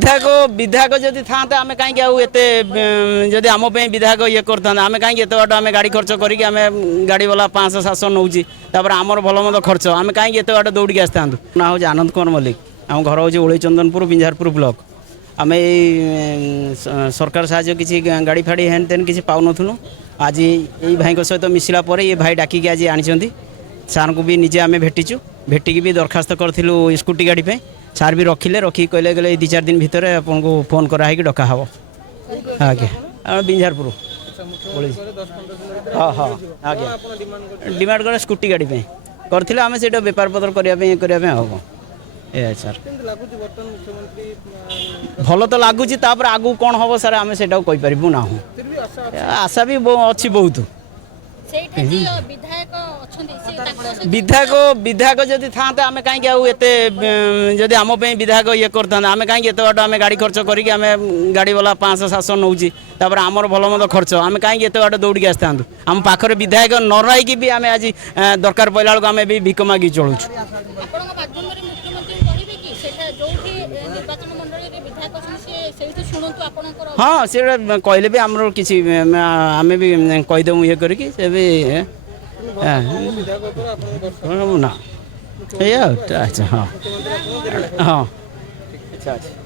विधायक विधायक जदि था आम कहीं आते आम विधायक ये करता आम कहीं बाट आम गाड़ी खर्च करके आम गाड़ी वाला 500-700 नौची आमर भल मंद खर्च आम कहीं एत बाट दौड़ी आसता ना हूँ आनंद कुमार मल्लिक आम घर हूँ ओलचंदनपुर बिंझारपुर ब्लॉक आम सरकार साहाଯ୍ୟ किसी गाड़ी फाड़ी हेन तेन किसी पाऊनु आज यही भाई सहित मिसला ये भाई डाकिक आज आनी सार को भी निजे आम भेटीचु भेटिकी भी दरखास्त करूँ स्कूटी गाड़ी पे सार भी रखिले रखी कहले गले 2-4 दिन भितर आपको फोन कराई डका हम आज्ञा बिंझारपुर हाँ हाँ आज्ञा डिमांड कर स्कूटी गाड़ी पे करथिले आमे सेटा व्यापार पत्र करने हम ए सर भल तो लगुच आगू कौन हम सर आम से कहीपरू ना आशा भी अच्छी बहुत विधायक विधायक जदि था आम कहीं आते आम विधायक ये करता आम कहीं एत बाट आम गाड़ी खर्च करके आम गाड़ी वाला 500-700 नौची आमर भल मंद खर्च आम कहीं एत बाट दौड़ी आसता आम पाखरे विधायक न रही भी आम आज दरकार पड़ा बेलू आम भी भिक मागी चलुचु हाँ से कहले भी आम किसी आम भी कहीदेमु ये करके ना अच्छा हाँ हाँ अच्छा अच्छा